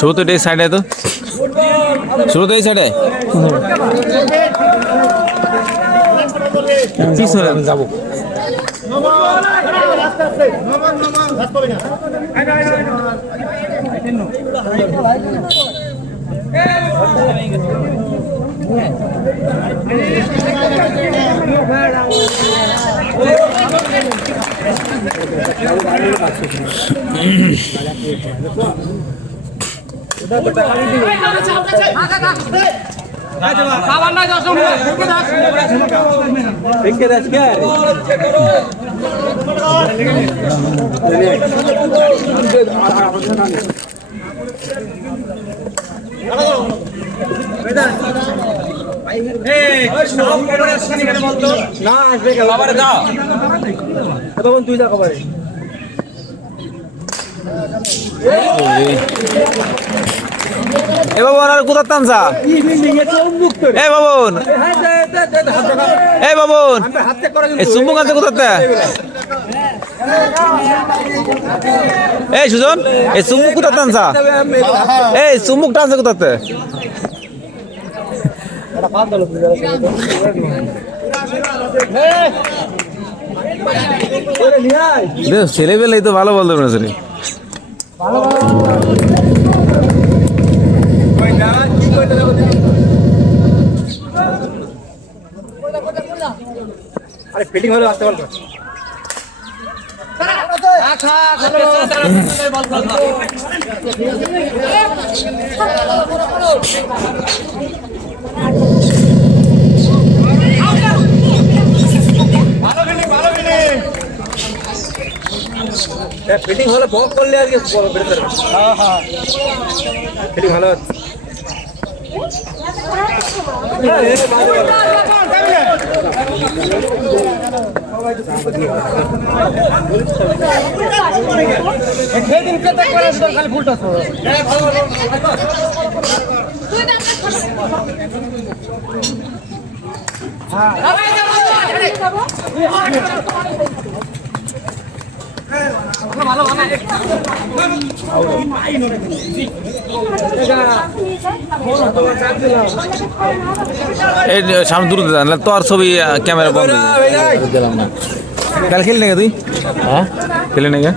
শুরু তো এই সাইডে তো শুরু তো এই সাইডে যাবো তুই যা খবরে এ বাবন আর কোথার টানছা এ বাবন এই চুম্বুক আছে কোথাতে এই সুজন এই চুম্বুক কোথার টানছা এই চুম্বুক টানছে কোথাতে ছেলেবেলাই তো ভালো বলতে পারে আরে ফিল্ডিং হলো আসতে বল ফিল্ডিং হলে বল করলে আর কি বেটার হ্যাঁ হ্যাঁ ফিল্ডিং ভালো খালি ফুলটা ভালো ভালো এই সামনে দূর জানলে তো আর ছবি ক্যামেরা বন্ধ দিলাম না কাল খেলি নাকি তুই হ্যাঁ খেলি নাকি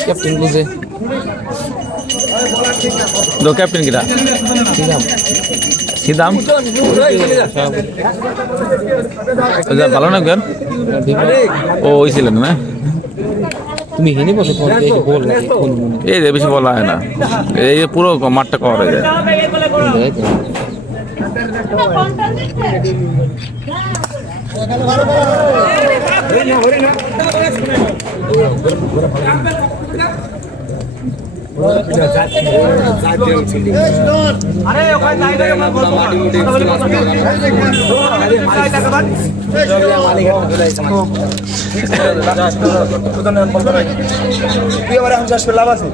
ক্যাপ্টেন বুঝে দো ক্যাপ্টেন কিরা সিদাম ভালো না কেন ও হয়েছিলেন না তুমি হেনে বসো বল এই যে বেশি বলা হয় না এই পুরো মাঠটা কভার হয়ে যায় আরে ওখানে যাই না মাটি মুটি তুই আমার এখন চাষ করে লাভ আছে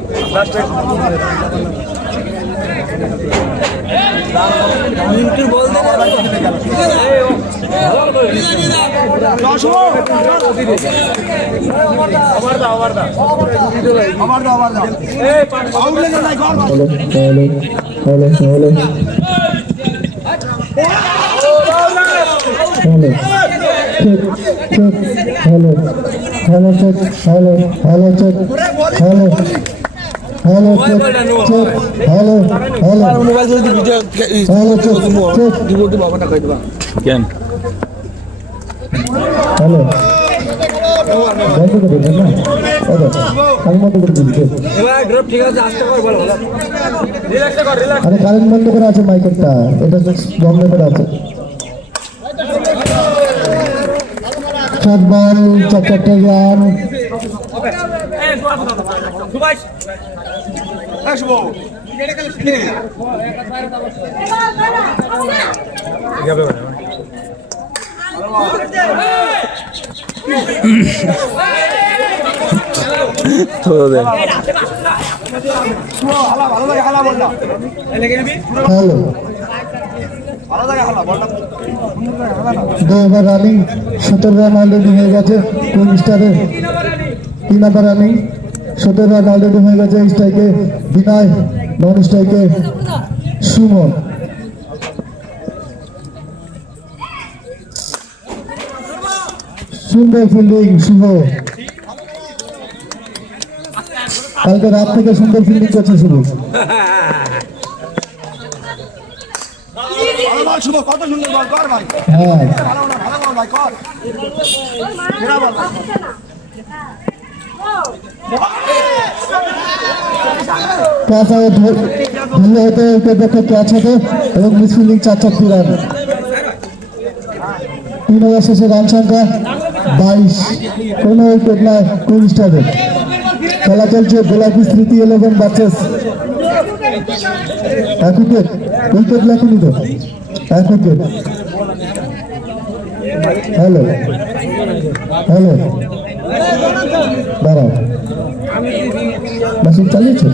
মোবাইল যদি ভিডিও বাবাটা খাই দেবা কেন হ্যালো বন্ধ করে দেন না আমি বন্ধ করে দিচ্ছি এবার ড্রপ ঠিক আছে আস্তে কর বলো রিল্যাক্স কর রিল্যাক্স আরে কারেন্ট বন্ধ করে আছে মাইকেরটা এটা বন্ধ করে আছে বল চট্টগ্রাম সুভাষ আসবো হ্যালো ভালো লাগে 2 ওভার রানিং 17 রান অলরেডি হয়ে গেছে কোন স্টারে। 3 নাম্বার রানিং 17 রান অলরেডি হয়ে গেছে। স্ট্রাইকে বিনয়, নন স্ট্রাইকে সুমন। সুন্দর ফিল্ডিং শুভ, কালকে রাত থেকে সুন্দর ফিল্ডিং করছে শুভ। কত সুন্দর বল কর ভাই, হ্যাঁ ভালো বল ভাই কর। ক্যাচ আউট ধরলে হতো পক্ষে ক্যাচ হতো এবং মিসফিল্ডিং 4 রান। 3 ওভার শেষে রান সংখ্যা 22, কোনো উইকেট নয় কোন স্টারে। খেলা চলছে গোলাপি স্মৃতি 11 বাচ্চাস। 1 উইকেট, উইকেট লেখেনি তো, 1 উইকেট। হ্যালো হ্যালো, দাঁড়াও মেশিন চালিয়েছো?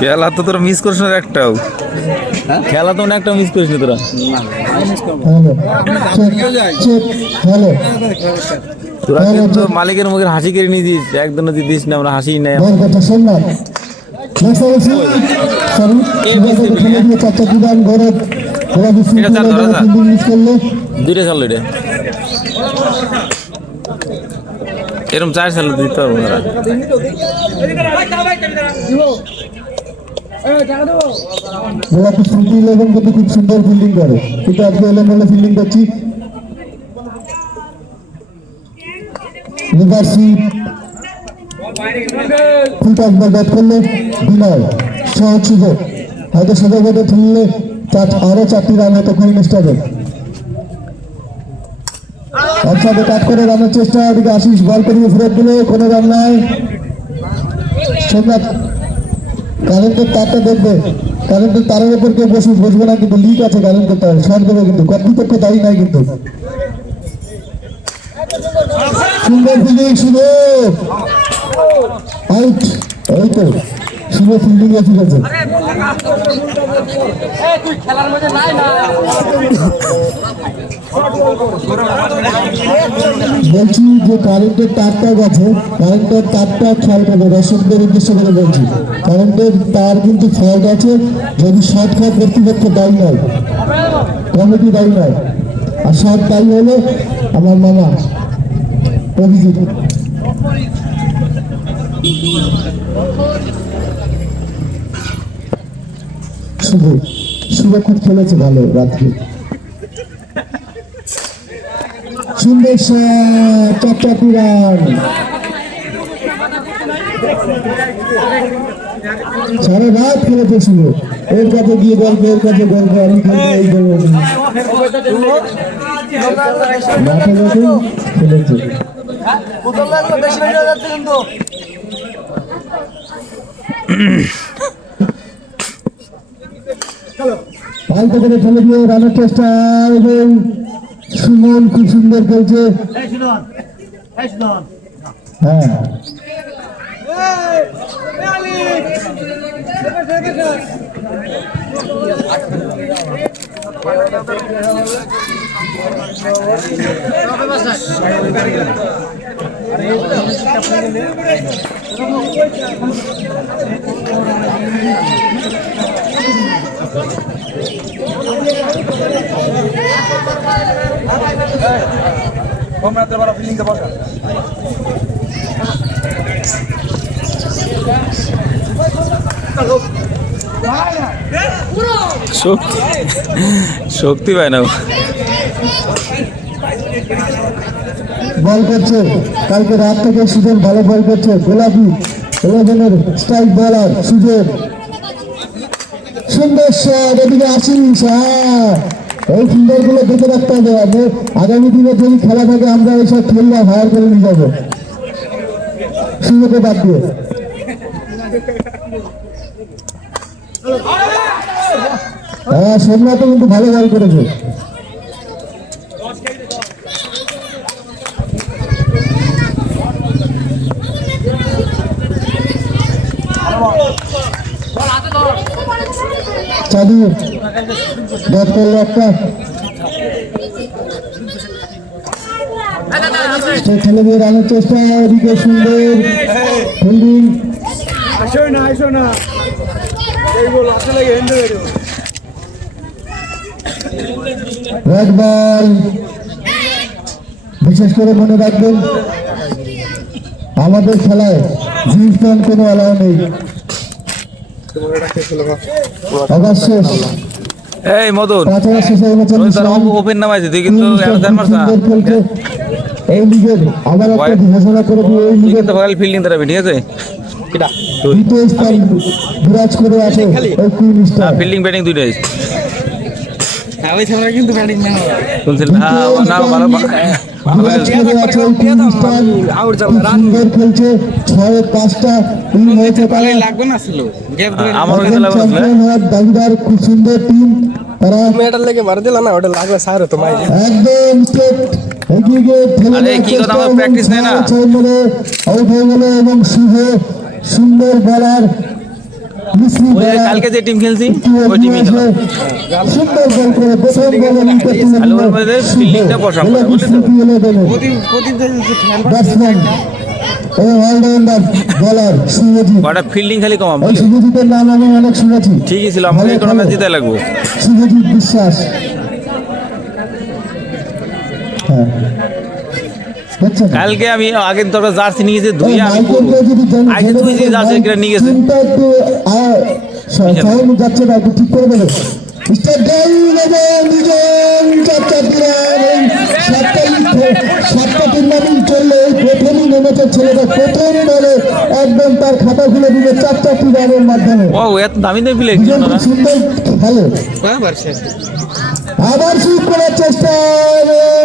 খেলা তো তোরা মিস করিস না একটাও, খেলা তো একটাও মিস করিস না তোরা। হ্যালো, তোরা কিন্তু মালিকের মুখের হাসি কেড়ে নিয়ে দিস, একদিনও দিস না, আমরা হাসি নাই। দুইটা চাল এটা এরকম 4 সাল দিতে পারবো না। খুব সুন্দর ফিল্ডিং করে, কিন্তু আজকে এলেন ফিল্ডিং করছি। ব্যাট করলে বিনয়, সহজ সুযোগ, হয়তো সুযোগ হতে তুললে আরো 4টি রান হতো কুইন স্টারে। একসাথে কাট করে রানের চেষ্টা, ওদিকে আশিস বল করিয়ে ফেরত দিলে কোনো রান নাই। সোমনাথ কারেন্টের তারটা দেখবে, কারেন্টের তারের উপর কেউ বসবে না, কিন্তু লিক আছে কারেন্টের তার, শর্ট দেবে কিন্তু, কর্তৃপক্ষ দায়ী নাই কিন্তু। সুন্দর ফিল্ডিং শুভ, আউট। এই তো শুভ ফিল্ডিং এ ঠিক আছে। বলছি যে কারেন্টের তারটা গেছে, কারেন্টের তারটা খেয়াল করবে, দর্শকদের উদ্দেশ্য করে বলছি, কারেন্টের তার কিন্তু ফল্ট আছে। যদি শর্ট খায় কর্তৃপক্ষ দায়ী নয়, কমিটি দায়ী নয়, আর শর্ট দায়ী হলে আমার মামা অভিজিৎ। শুভ শুভ খুব খেলেছে ভালো রাত্রে। সুন্দর 4টি রান, সারা রাত খেলেছে শুভ। এর কাছে গিয়ে গল্প, এর কাছে গল্প, আমি খেলতে এই মাঠে যখন খেলেছে। পাল্টে করে ফেলে দিয়ে রানের চেষ্টা, এবং সুমন খুব সুন্দর খেলছে। হ্যাঁ ফিলিং দেবো শক্তি পায় না। বল করছে কালকে রাত থেকে সুজন ভালো বল করছে। গোলাপি 11-এর স্ট্রাইক বলার সুজন সুন্দর শট, এদিকে আসিস। এই সুন্দরগুলো দেখে রাখতে হবে। আগামী দিনে যদি খেলা থাকে আমরা এইসব খেললে হায়ার করে নিয়ে যাবো, সুযোগে বাদ দিয়ে। হ্যাঁ, সোমনাথ কিন্তু ভালো বল করেছে। চালু ব্যাট করলো একটা, ঠেলে দিয়ে রানের চেষ্টা, এদিকে সুন্দর ফিল্ডিং। Red ball. বিশেষ করে মনে রাখবেন আমাদের খেলায় জিন্স প্যান্ট কোনো অ্যালাউ নেই। অবশ্যই এই মদন ওপেন নামাইছে তুই কিন্তু এই লিগের আবার একটা ঘোষণা করে দিয়ে এই লিগের ফিল্ডিং দাঁড়াবি, ঠিক আছে? দ্বিতীয় স্থান বিরাজ করে আছে এই কুইন স্টার। ফিল্ডিং ব্যাটিং দুইটাই কিন্তু ব্যাটিং না শুনছিল। হ্যাঁ, না ভালো বিরাজ করে আছে এই কুইন স্টার। সুন্দর খেলছে, 6-5টা উইন হয়েছে তারা। লাগবে না ছিল আমারও কিন্তু লাগবে না। চ্যাম্পিয়ন হওয়ার দাবিদার, খুব সুন্দর টিম তারা। মেয়েটার লেগে মার দিলা না, ওটা লাগবে স্যার তো মাই একদম স্টেট এগিয়ে গিয়ে ঠেলে আরে কি কথা, আমার practice নেই না? আউট হয়ে গেল এবং শুভ সুন্দর বলার মিশ্রি কালকে যে টিম খেলছি ওই টিমই সুন্দর বল করে প্রথম বলে উইকেট তুলে নিল ফিল্ডিংটা বসাবো ব্যাটসম্যান ও অলরাউন্ডার বলার শুভজিৎ। কটা ফিল্ডিং খালি কমাবো। ওই শুভজিতের নাম আমি অনেক শুনেছি। ঠিকই ছিল, আমাকে কোনো ম্যাচ জিতে লাগবো। শুভজিৎ বিশ্বাস। হ্যাঁ, দেখছেন? কালকে আমি আগে তো জার্সি নিয়ে গেছি ওই ধুয়ে আমি মাইকেলকে যদি আগে তুই যে জার্সি কিনে নিয়ে গেছে টিমটা একটু সাউন্ড যাচ্ছে না, একটু ঠিক করে দেবে। মিস্টার ডাউন এবং দুজন চারটা প্লেয়ার, এই সাতটা টুর্নামেন্ট চললে এই প্রথমই নেমেছে ছেলেটা। প্রথম বলে একদম তার খাতা খুলে দিবে 4টি রানের মাধ্যমে। ও এত দামি দামি প্লে দুজন খুব সুন্দর খেলে। আবার শুট করার চেষ্টা এবং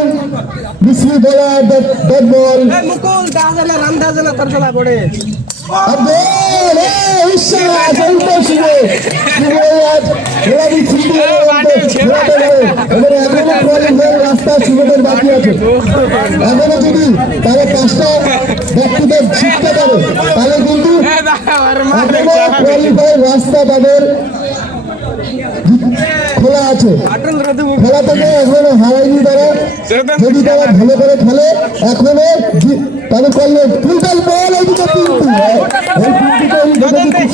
মিশ্রি বলার ডট বল। মুকুল দাজালা রাম দাজালা তোর চলা পড়ে রাস্তা সুযোগের বাকি আছে। এখনো যদি তারা 5টা ব্যক্তিকে শিখতে পারে তাহলে কিন্তু কোয়ালিফাই রাস্তা তাদের খোলা আছে। খেলা থেকে এখনো হারায়নি তারা। যদি তারা ভালো করে খেলে এখনো তাদের করলে ফুলটাল বল এইদিকে খুব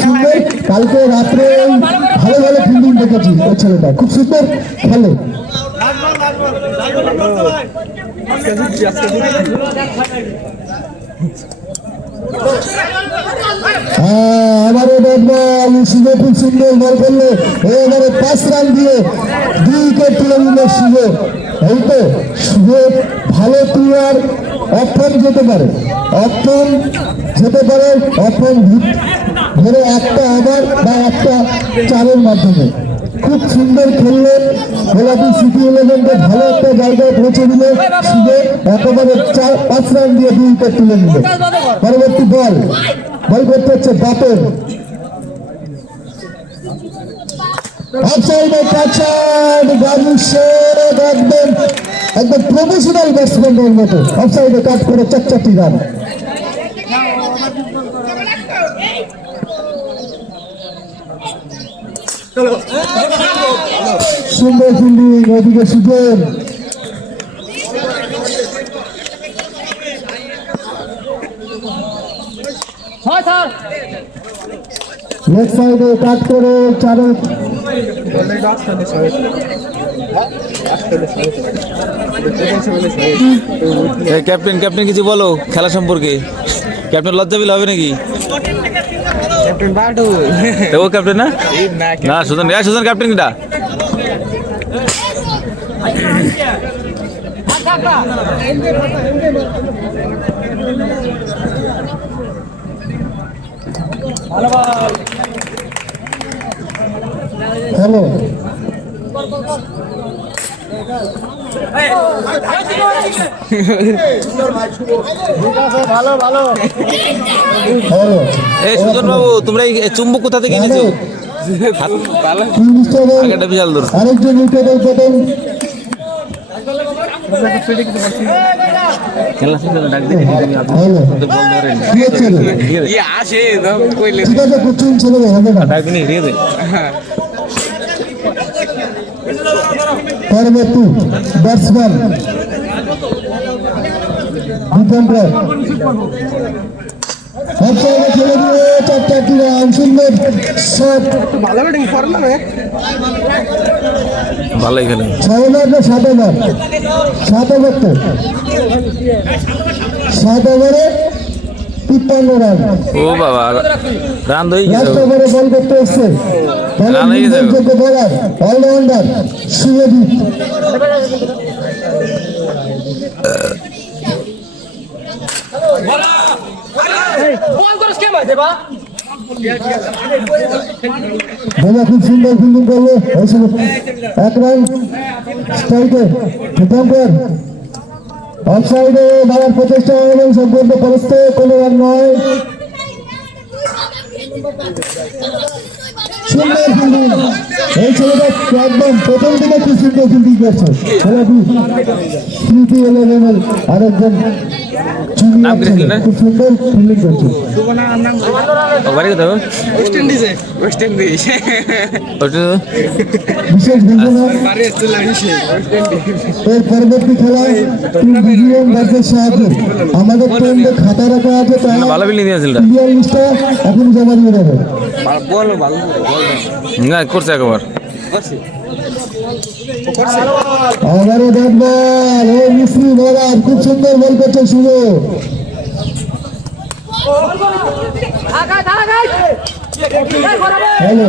সুন্দর। কালকে রাত্রে ভালো ভালো ফিল্ডিং দেখেছি ওই ছেলেটা, খুব সুন্দর খেলে। আবারও ব্যাট বল, শুভ খুব সুন্দর বল করলো। এবারে 5 রান দিয়ে 2 উইকেট তুলে নিল শুভ। এই তো শুভ ভালো প্লেয়ার, অফন যেতে পারে, অফন যেতে পারে, অফন ধরে একটা ওভার বা একটা 4-এর মাধ্যমে খুব সুন্দর খেললেন। গোলাপি সিটি 11কে ভালো একটা জায়গায় পৌঁছে দিল শুভ। একেবারে 5 রান দিয়ে 2 উইকেট তুলে নিল। পরবর্তী বল করতে হচ্ছে বাপের অফসাইডে কাটশট। গাজী শের একদম প্রফেশনাল ব্যাটসম্যানের মতো অফসাইডে কাট করে 4টি রান। সুন্দর ফিল্ডিং, ওদিকে সুজন লেফট সাইডে কাট করে 4। ক্যাপ্টেন কিছু বলো খেলা সম্পর্কে। ক্যাপ্টেন লজ্জা বিল হবে নাকি? ও ক্যাপ্টেন না, না সুজন ক্যাপ্টেন কিটা? হ্যালো হ্যালো এই সুজন বাবু তোমরা এই চুম্বক কোথা থেকে এনেছো আগেটা বিশাল দূর আরেকজন উইকেটের পতন খেলা শুনতে ডাক দিন হ্যালো কি হচ্ছে রে? আসে কইলে ঠিক আছে কোচিং ছেড়ে দে হবে না ডাক দিন দিয়ে দে পরবর্তী ব্যাটসম্যান দীপঙ্কর ছেড়ে দিয়ে চারটি রান সুন্দর শট ভালোই খেলে 6 ওভার না 7 ওভার 7 ওভার তো 7 ওভারে 53 রান ও বাবা রান হয়ে গেছে লাস্ট ওভারে বল করতে এসছে রান হয়ে গেছে। বোলার অলরাউন্ডার শুভদীপ বোলা খুব সুন্দর ফিল্ডিং করলো এক রান স্ট্রাইকে দীপঙ্কর অফসাইডে মারার প্রচেষ্টা এবং সম্পূর্ণ পরিস্থিতি কোনো রান নয় সুন্দর ফিল্ডিং এই ছেলেটা একদম প্রথম দিকে খুব সুন্দর ফিল্ডিং করছে খেলাটি স্মৃতি এলেভেনের আরেকজন নাম কি ছিল না? খুব সুন্দর ফিল্ডিং করছে বাড়ি কোথায় ওয়েস্ট ইন্ডিজে ওয়েস্ট ইন্ডিজ বিশেষ ঘোষণা এর পরবর্তী খেলা বিজিএম ভার্সেস শাহপুর আমাদের ট্রেন্ডে খাতা রাখা আছে তারা ভালো বিল্ডিং দিয়েছিল প্লেয়ার লিস্টটা এখন জমা দিয়ে দেবে বল ভালো না করছে একবার আবারও ব্যাট বল ও মিস্ত্রি বলার খুব সুন্দর বল করছে শুভ হ্যালো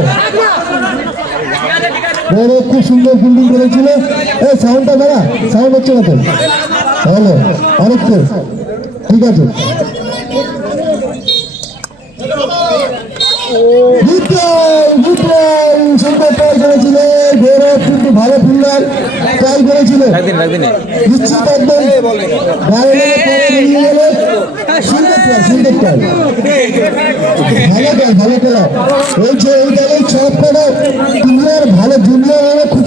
বড় খুব সুন্দর ফিল্ডিং করেছিল এই সাউন্ডটা দাঁড়া সাউন্ড হচ্ছে না তো হ্যালো আরেকটু ঠিক আছে সুন্দর ট্রাই করেছিল গৌরব কিন্তু ভালো ফিল্ডার ট্রাই করেছিল রাখদিন নিশ্চিত একদম সুন্দর ট্রাই ভালো খেলা এই যে এই দলের সব কটা প্লেয়ার ভালো জুনিয়র খুব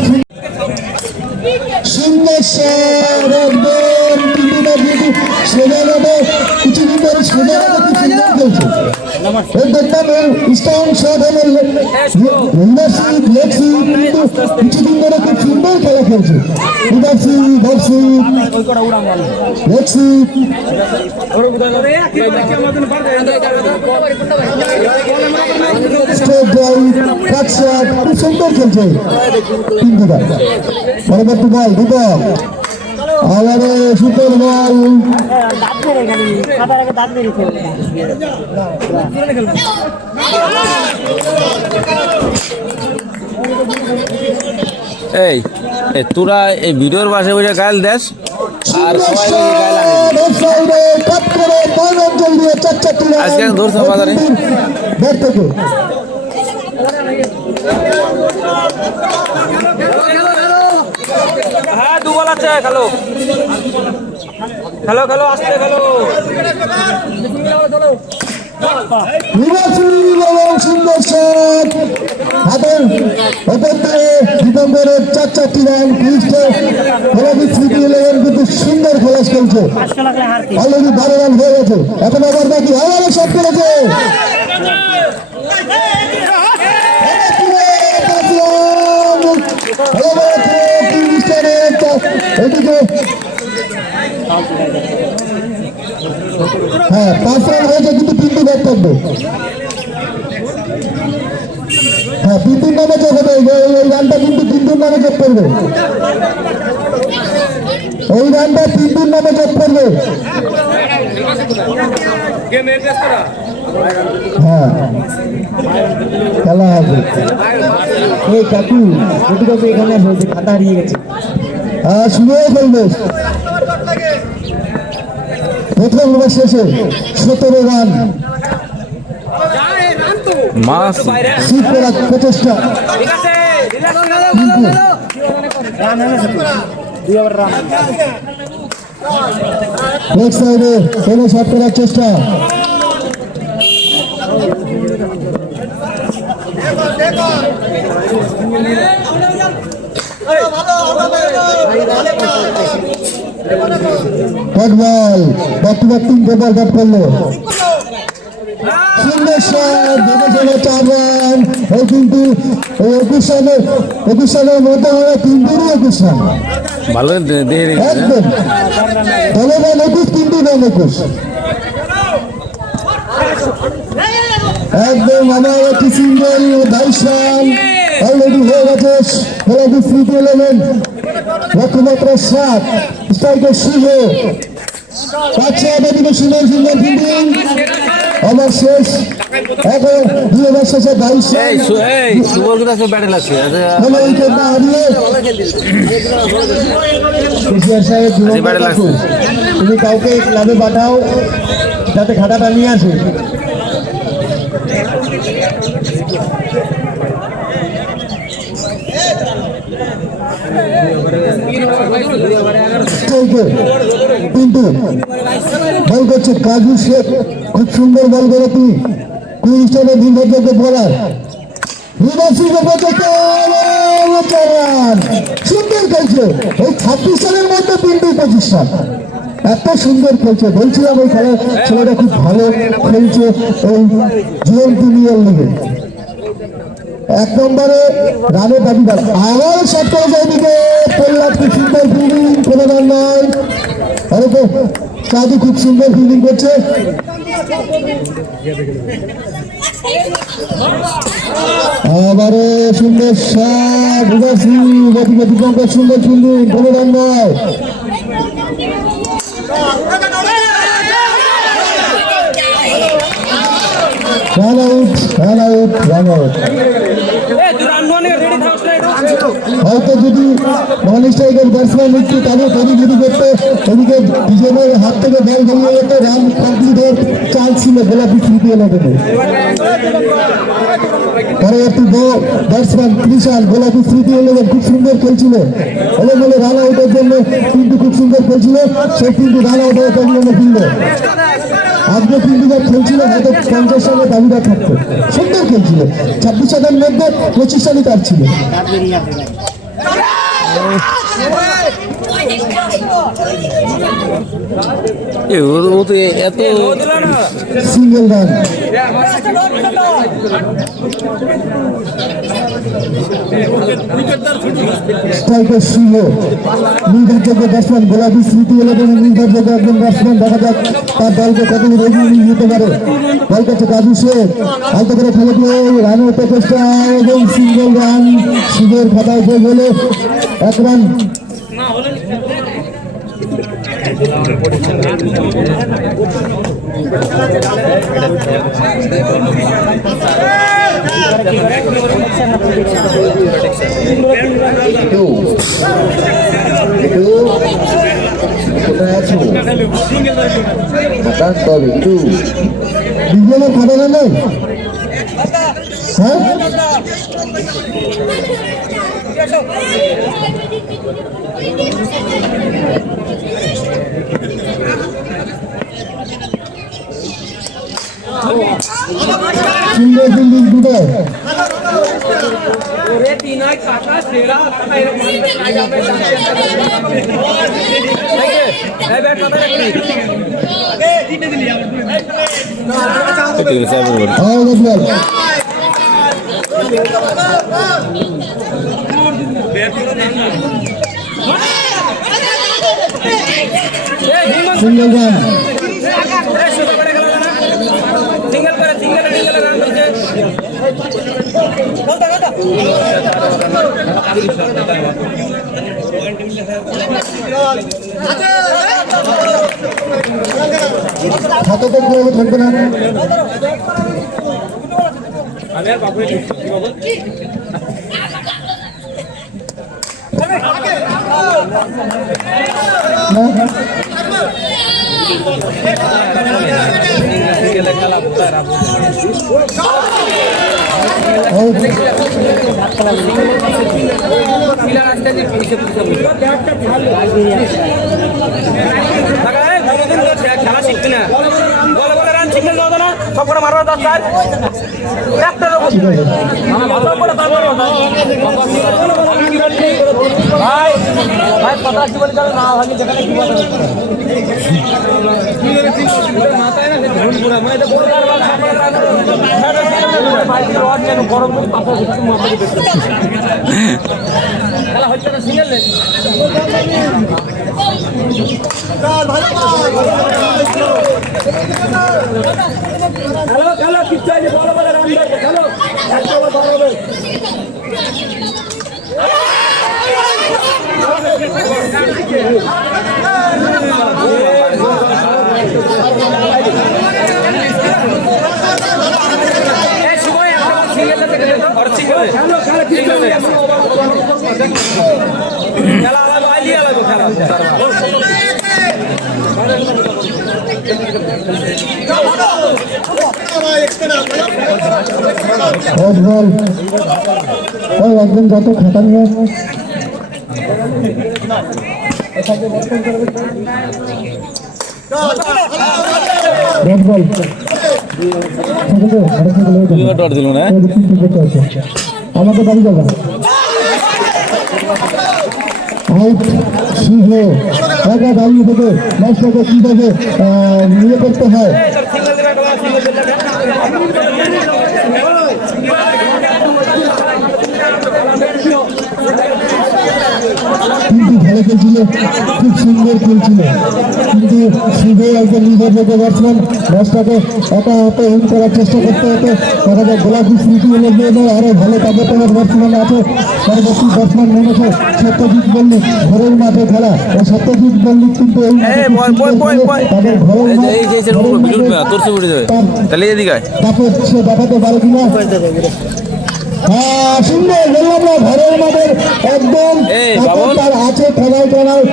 সুন্দর শট একদম সোজা যাবে কিছুদিন ধরে সোজা যাবে খুব সুন্দর খেলছে এই দেখলাম স্টাউন শট হলো লেন্ডারশিপ লেগশিপ কিন্তু কিছুদিন ধরে খুব সুন্দর খেলা খেলছে লিডারশিপ বক্সিপ লেগশিপ স্ট্রেট ড্রাইভ কাট শট খুব সুন্দর খেলছে কিন্তু পরবর্তী বল দীপক আবারও সুন্দর বল এই তোরা এই ভিডিওর পাশে বসে গাইল দেশ আর সবাই আজকে ধরছো বাজারে ব্যাট থেকে হ্যাঁ দু বল আছে খেলো খেলো খেলো আসতে খেলো সুন্দর শট হাতের ওপর দিয়ে দীপঙ্করের 4 রান ফিস্টে খেলাটি স্মৃতি ইলেভেন কিন্তু সুন্দর খেলা খেলছে অলরেডি 12 রান হয়ে গেছে এখন আবার বাকি আবারও শট করেছে এদিকে হ্যাঁ 5 রান হয়েছে কিন্তু 3টি ব্যাট থাকবে হ্যাঁ 3 নামে যোগ হবে এই রানটা কিন্তু 3 নামে যোগ করবে এই রানটা 3 নামে যোগ করবে হ্যাঁ খেলা হবে এই কাকু এদিকে এখানে আছে খাতা হারিয়ে গেছে হ্যাঁ শুরু করবে প্রথম ওভার শেষে 17 রান মাস সিট করার প্রচেষ্টা লেগ সাইডে কোনো শট করার চেষ্টা। Ball back to back 3 over bat করলো। সুন্দর শট, দেখে চলে 4 রান। এই কিন্তু 21 রানের মধ্যে হলো 3 দূরে 21 রান। ভালো দিয়ে একদম দলে রান 21, 3 রান 21। একদম আমার একটি সিঙ্গেল 22 রান অলরেডি হয়ে গেছে। খেলাটি 3-11 লক্ষ্যমাত্রা 7। স্ট্রাইকার শুভ পাচ্ছে আবেদনে সুন্দর সুন্দর ফিল্ডিং। আমার শেষ এখন 2 ওভার শেষে 22 রান। সুবল কাছে ব্যাটে লাগছে কোনো উইকেট না হারিয়ে কেসিআর সাহেব তুমি কাউকে ক্লাবে পাঠাও যাতে খাটাটা নিয়ে আসে। কিন্তু বল করছে কাজু শেখ, খুব সুন্দর বল করে তুই স্টাইলে নির্ভরযোগ্য বলার সুন্দর খেলছে। এই 26 রানের মধ্যে 25 রান, এত সুন্দর খেলছে। বলছিলাম ওই খেলার ছেলেটা খুব ভালো খেলছে এই জুয়েল প্রিমিয়ার লিগে। 1 নম্বরে রানের দাবিদার। আবার শট করে যায় দিকে প্রহ্লাদ, খুব সুন্দর ফিল্ডিং, কোনো রান নয়। আরে তো সাধু খুব সুন্দর ফিল্ডিং করছে। আবারও সুন্দর শট, গতিকে দিগন্ত সুন্দর ফিল্ডিং, কোনো রান নয়। Run out, run out, run out. হয়তো যদি নন স্ট্রাইকার ব্যাটসম্যান একটু তাদের তৈরি যদি করতে এদিকে বিজয়ের হাত থেকে বল বেরিয়ে যেত, রান কমপ্লিট হওয়ার চান্স ছিল গোলাপি স্মৃতি এলাকাতে। পরবর্তী ব্যাটসম্যান ত্রিশাল গোলাপি স্মৃতি এলাকা খুব সুন্দর খেলছিল, বলে রান আউটের জন্য কিন্তু খুব সুন্দর খেলছিল। সে কিন্তু রান আউট হয়ে তখন ফিরল। আজকে কিন্তু যা খেলছিল হয়তো 50 রানের দাবিদার থাকতো। সুন্দর খেলছিল, 26 রানের মধ্যে 25 রানই তার ছিল। এত সিঙ্গেল রান। স্ট্রাইকার শুভ নির্ভরযোগ্য ব্যাটসম্যান গোলাপি স্মৃতি এলাকার নির্ভরযোগ্য একজন ব্যাটসম্যান। দেখা যাক তার দলকে কতগুলো এগিয়ে নিয়ে যেতে পারে। বল করছে কাজু শেখ, আলতো করে খেলে দিয়ে রানের প্রচেষ্টা এবং সিঙ্গেল রান। শুভের খাতায় হয়ে গেলে 1 রান। বিজয়ের খাতা নেই, হ্যাঁ সুন্দর ফিল্ডিং দুটো। Single run. হাতে তো থাকবে না। খেলা শিখবি না বলে বলে রান শিখলে দাও না সব করে মারো 10 চার একটা ভাই ভাই কথা কি বলে না ভাগে যেখানে কি বলে মাথায় না ধরুন পুরো মানে এটা বলার বল ভাই রড যেন গরম করে পাপা কিছু মারতে দিতে খেলা হচ্ছে না সিঙ্গেল লেগ হ্যালো হ্যালো কি চাই বলো বলে রান দাও হ্যালো একটা বল বড় হবে এই সময় একটা সিঙ্গেল লেগ আর সিঙ্গেল হ্যালো খেলা কি চলছে খেলা আলাদা আইলি আলাদা খেলা একদম যত খাতা নিয়ে দিল না আমাকে দাঁড়িয়ে যাবে সিংহ একা দাঁড়িয়ে থেকে ম্যাচটাকে কীভাবে নিয়ে করতে হয় কিন্তু ভালো খেলছিল খুব সুন্দর খেলছিল কিন্তু শুধু একজন নির্ভরযোগ্য ব্যাটসম্যান ম্যাচটাকে একা হাতে হিট করার চেষ্টা করতে হতো দেখা যায় গোলাপি স্মৃতি হলে আরো ভালো তাদের ব্যাটসম্যান আছে পরবর্তী ব্যাটসম্যান নেমেছে সত্যজিৎ মল্লিক ঘরের মাঠে খেলা ও সত্যজিৎ মল্লিক কিন্তু তাদের ঘরের সে দেখাতে পারে কিনা সুন্দর বললাম না ঘরের মাঠের একদম তার আছে খেলায় খেলায়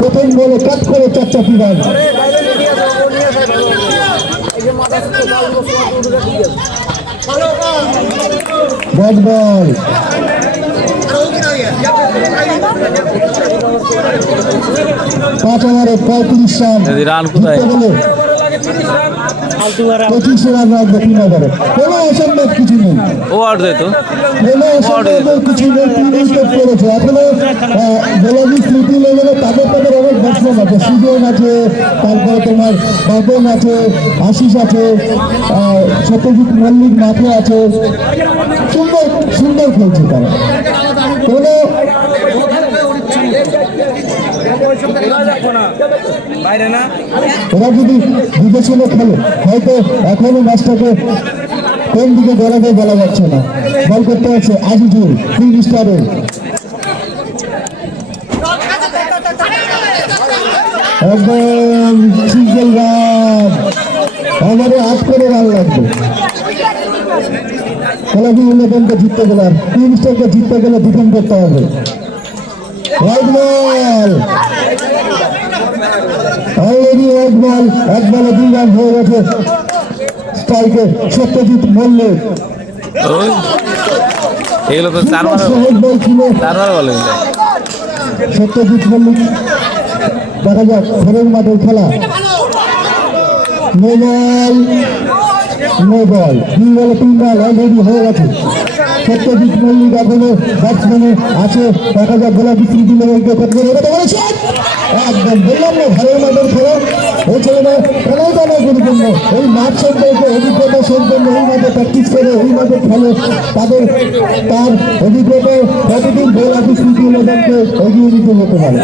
প্রথম বলে কাট করে চারটা ফিরায় বল বল 5 ওভারে 35 রান বলে 25 রান রাখবে 3 ওভারে কোনো অসম্ভব কিছু নেই ও আউট দেয় তো কোনো অসম্ভব কিছু নেই 3 উইকেট করেছে এখনো গোলাপি স্মৃতি লেভেলে তাদের অনেক ব্যাটসম্যান আছে সুজন আছে তারপরে তোমার বাবন আছে আশিস আছে সত্যজিৎ মল্লিক মাঠে আছে সুন্দর সুন্দর খেলছে তারা কোনো ওরা যদি বিবেচনা খেলে হয়তো এখনো ম্যাচটাকে কোন দিকে গড়াবে বলা যাচ্ছে না বল করতে হচ্ছে আজিজুল 3 স্টারের একদম সিঙ্গেল রান আমাদের 8 করে রান লাগবে গোলাপি ইলেভেনকে জিততে গেলে 3 স্টারকে জিততে গেলে ডিফেন্ড করতে হবে white ball already white ball এক বলে 2 রান হয়ে গেছে স্ট্রাইকে সত্যজিৎ মল্লিক এগুলো তো 4 বার বলে সত্যজিৎ মল্লিক দেখা যাক ঘরের মাঠের খেলা নো বল 2 বলে 3 রান অলরেডি হয়ে গেছে সত্যজিৎ মল্লিক এখনো ব্যাটসম্যানে আছে দেখা যাক গোলাপি স্মৃতি লেভেলকে একদম বললাম না ঘরের মাঠের খেলা এই ছেলেরা খেলাও তো অনেক গুরুত্বপূর্ণ এই মাঠ সম্পর্কে অভিজ্ঞতা সম্পন্ন এই মাঠে প্র্যাকটিস করে এই মাঠে খেলে তার অভিজ্ঞতা কতদিন গোলাপি স্মৃতি লেভেলকে এগিয়ে দিতে হতে পারে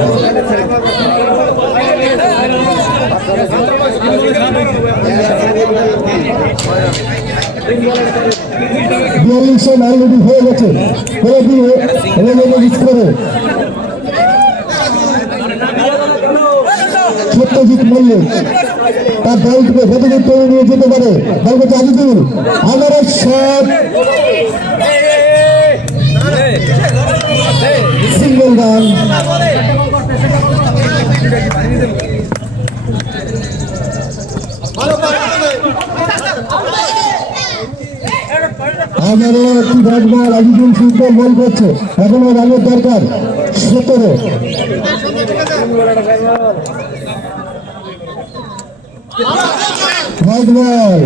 অলরেডি হয়ে গেছে সত্যজিৎ মল্লিক তার দলকে কতদিন করে নিয়ে যেতে পারে বলবো আজিজুল আমার শট সিঙ্গেল রান আবারও একটি ব্যাট বল আজিজুল সুন্দর বল করছে, এখনো রানের দরকার 17। ব্যাট বল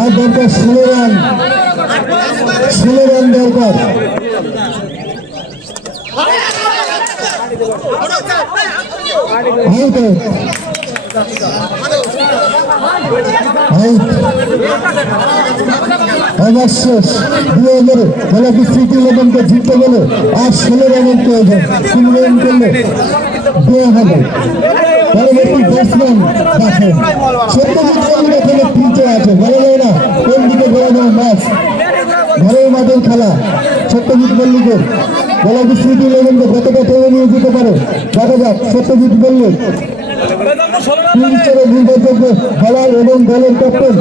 আর দরকার 16 রান, 16 রান দরকার। অবশ্যই 2 ওভারে গোলাপি সিটি 11কে জিততে গেলে আর 16 রানের প্রয়োজন, 3 রান করলে দেওয়া হবে। পরবর্তী ব্যাটসম্যান দেখেন সত্যজিৎ এখানে পিচে আছে, বলা যায় না কোন দিকে গড়ানো ম্যাচ, ঘরের মাঠের খেলা। সত্যজিৎ মল্লিকের গোলাপি সিটি 11কে কতটা টেনে নিয়ে যেতে পারে দেখা যাক। সত্যজিৎ মল্লিক নির্ভরযোগ্য খেলার এবং দলের ক্যাপ্টেন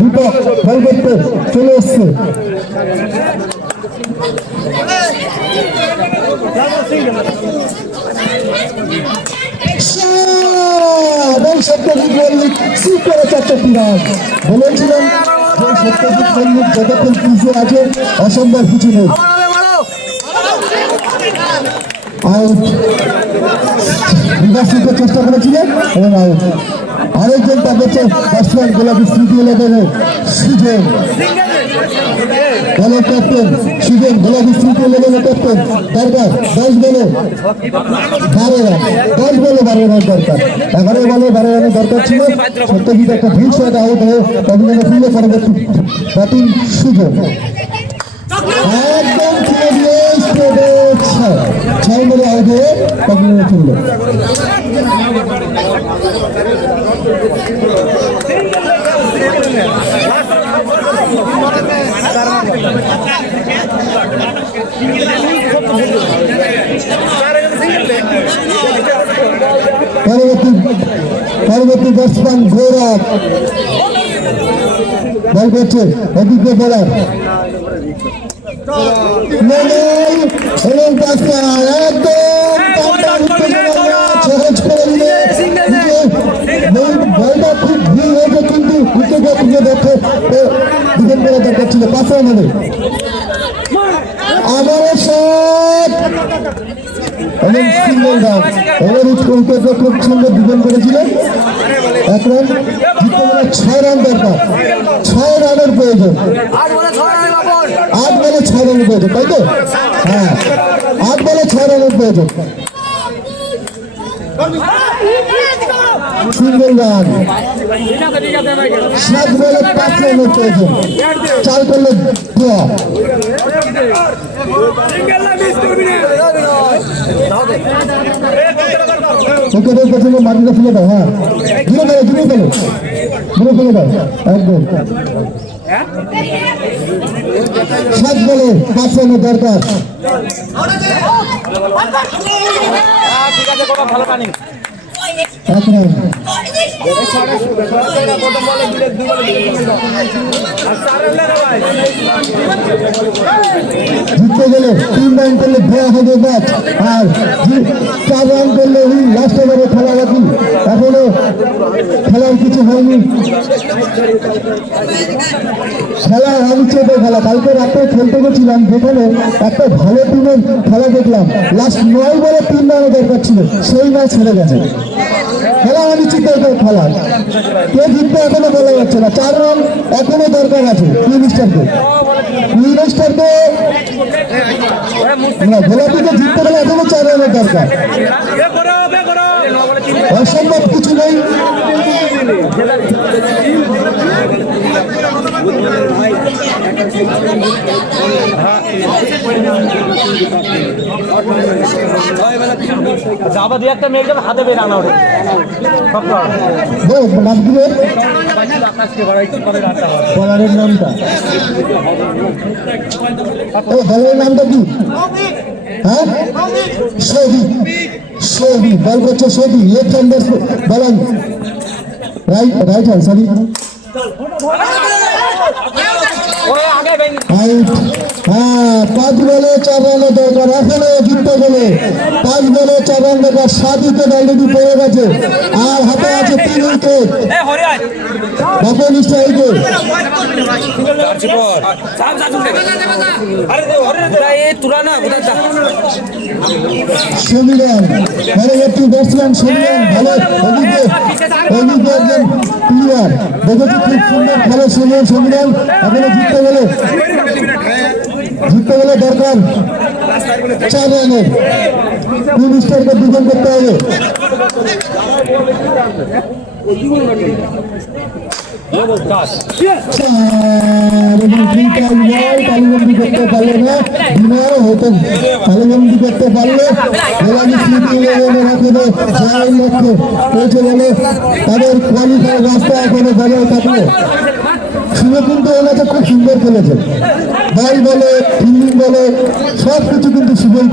দীপক বল করতে চলে এসছে। সত্যজিৎ মল্লিক সিট করে 4টি রান। বলেছিলেন সত্যজিৎ মল্লিক যতক্ষণ পিছিয়ে আছে অসম্ভব কিছু নেই। আউট, চেষ্টা করেছিলেন এবং আউট। আরেকজন তাদের ব্যাটসম্যান গোলাপি স্মৃতি 11-এর সুজন, দলের ক্যাপ্টেন সুজন, গোলাপি স্মৃতি 11-এর ক্যাপ্টেন। দরকার 10 বলে 12 রান, 10 বলে 12 রান দরকার। 11 বলে 12 রানের দরকার ছিল। সত্যজিৎ একটা ভুল শট আউট হয়ে অভিনন্দন ফিরলে পরবর্তী ব্যাটিং সুজন একদম ছেড়ে দিয়ে 6 বলে আউট হয়ে অভিনন্দন ফিরল। পরবর্তী ব্যাটসম্যান গৌরব বল করছে, অভিজ্ঞ বোলার এবং সহজ করে দিলে বলটা খুব ভিড় হয়েছে, কিন্তু উইকেটে দেখে ডিফেন্ড করা দরকার ছিল। 5 রান হবে। আবারও শট এবং সিঙ্গেল রান। এবার উইকেটে খুব সুন্দর ডিফেন্ড করেছিলেন। 1 রান জিততে গেলে 6 রান দরকার, 6 রানের প্রয়োজন। 8 বলে 6 রানের প্রয়োজন, তাই তো? হ্যাঁ, 8 বলে 6 রানের প্রয়োজন। Single run. 7 বলে 5 রানের প্রয়োজন, 4 করলে ড্র। উইকেটের পেছনে মাটিটা ফেলে দাও। হ্যাঁ, ঘুরে ফেলে দাও একদম। 7 বলে 5 রানের দরকার। জিততে গেলে 3 রান করলে দেওয়া হবে ম্যাচ, আর 4 রান করলে লাস্ট ওভারে খেলা বাকি। এখনো খেলার কিছু হয়নি, খেলা অনিশ্চিত খেলা। কালকে রাতে খেলতে গেছিলাম, যেখানে একটা ভালো টিমের খেলা দেখলাম। লাস্ট 9 বলে 3 রানের দরকার ছিল, সেই ম্যাচ হেরে গেছে। খেলা অনিশ্চিত খেলা, কে জিতবে এখনো বলা যাচ্ছে না। 4 রান এখনো দরকার আছে মিনিস্টারকে। গোলাপিকে জিততে গেলে এখনো 4 রানের দরকার। অসম্ভব কিছু নেই। যাবা দিয়ে একটা মেয়ে হাতে বের আনা ওঠে বলারের নামটা, বলারের নামটা কি? হ্যাঁ, সৌদি বল করছে। সৌদি লেফট হ্যান্ডার বলার, রাইট হ্যান্ড, সরি। আউট। হ্যাঁ 5 বলে 4 রানের দরকার, এখনো জিততে গেলে 5 বলে 4 রান দরকার। 7 উইকেট অলরেডি পড়ে গেছে, আর হাতে আছে 3 উইকেট। বাপন স্ট্রাইকে সমীরন, ভালো একটি ব্যাটসম্যান সমীরন, ভালো অভিজ্ঞ একজন প্লেয়ার, দেখেছি খুব সুন্দর খেলে সমীরন। এখনো জিততে গেলে দরকার 4 রানের, 3 স্টারকে দুজন করতে হবে। তালিবন্দি করতে পারলে না, দিনারও হতো তালিবন্দি করতে পারলে পৌঁছে গেলে তাদের কোয়ালিফাই রাস্তা এখনো বজায় থাকলে। শুনে কিন্তু ওনাকে খুব সুন্দর খেলেছে, বল বলে ফিল্ডিং বলে সব কিছু কিন্তু সুযোগ